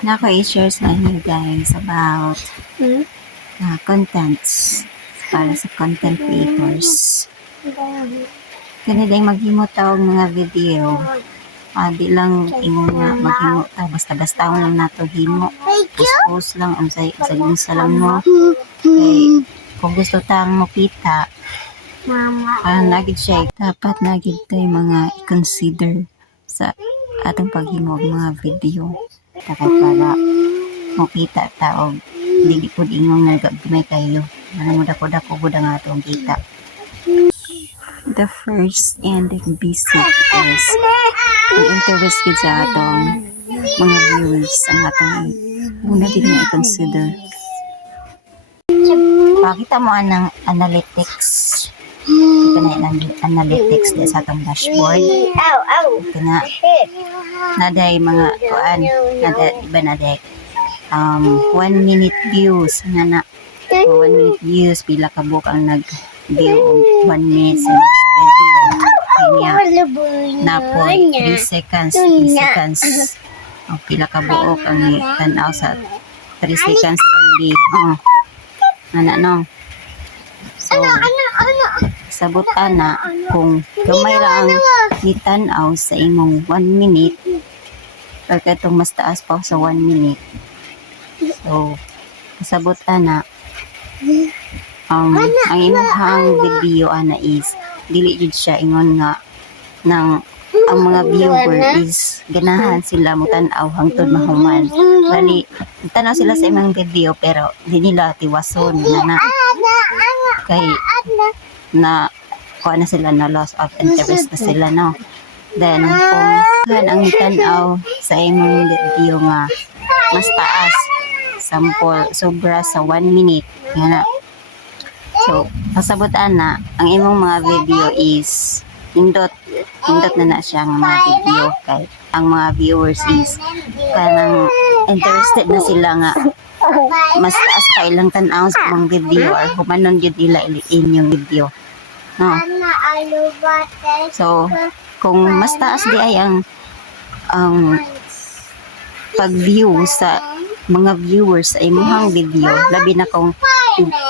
na ako i-share sa inyo guys about contents para sa content creators. Kani din maghimo tawag mga video. Di lang ingon nga maghimo ta basta-basta lang nato himo. Post lang ang sa lang mo. Kay kung gusto tang makita nagid siya dapat nagid tay mga i-consider sa atong paghimo mga video. Para makita ta og dili pud ingong nagagmay kayo. Ano mo dako-dako gud ang atong kita. The first and the basic is ang interest gid sa atong mga viewers ang atong muna gid na i-consider. Pakita mo anang analytics. Ito na yung analytics din sa atong dashboard. Ito na. Naday mga kuan. Iba naday 1 minute views. Nga na. 1 minute views. Pila ka book ang nag-view 1 minute sa video. Kanya. Na po 3 seconds. 3 seconds. Pila ka buok ang tanaw sa 3 seconds only. No. So, sabot ana kung gamay ra ang gitanaw sa imong 1 minute pagka itong mas taas pa sa 1 minute. So, sabot ana ang imong video ana is dili jud siya ingon nga nang ang mga viewer is ganahan sila mo tan-aw hangtod mahuman. Bali, tanaw sila sa imong video pero di nila tiwason na kay na kuha na sila na loss of interest na sila, no? Then, kung ang tanaw sa imong video nga mas taas, sample, sobra sa 1 minute, nga na. So, pasabot ana, ang imong mga video is indot na siya ng mga video kay ang mga viewers is kanang interested na sila nga mas taas pa ilang tanaw sa mga video or humanon yun nila inyong video, no? So kung mas taas di ay ang pag-view sa mga viewers sa imong video, labi na kung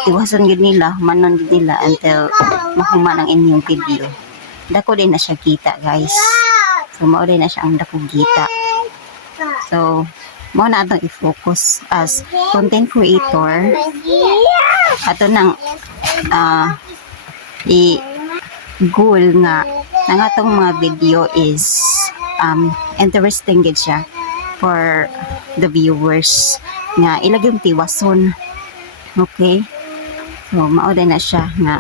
tiwason yun nila, humanon yun nila until mahuman ang inyong video, dako din na siya kita guys. So mao din na siya ang dako kita. So mo na atong i-focus as content creator. Ato nang i-goal nga ang atong mga video is interesting gid siya for the viewers nga ilagay yung tiwason. Okay? So mao din na siya nga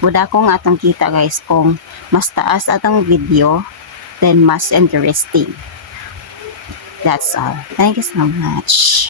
budako nga atong kita guys kung mas taas atong video then mas interesting. That's all. Thank you so much.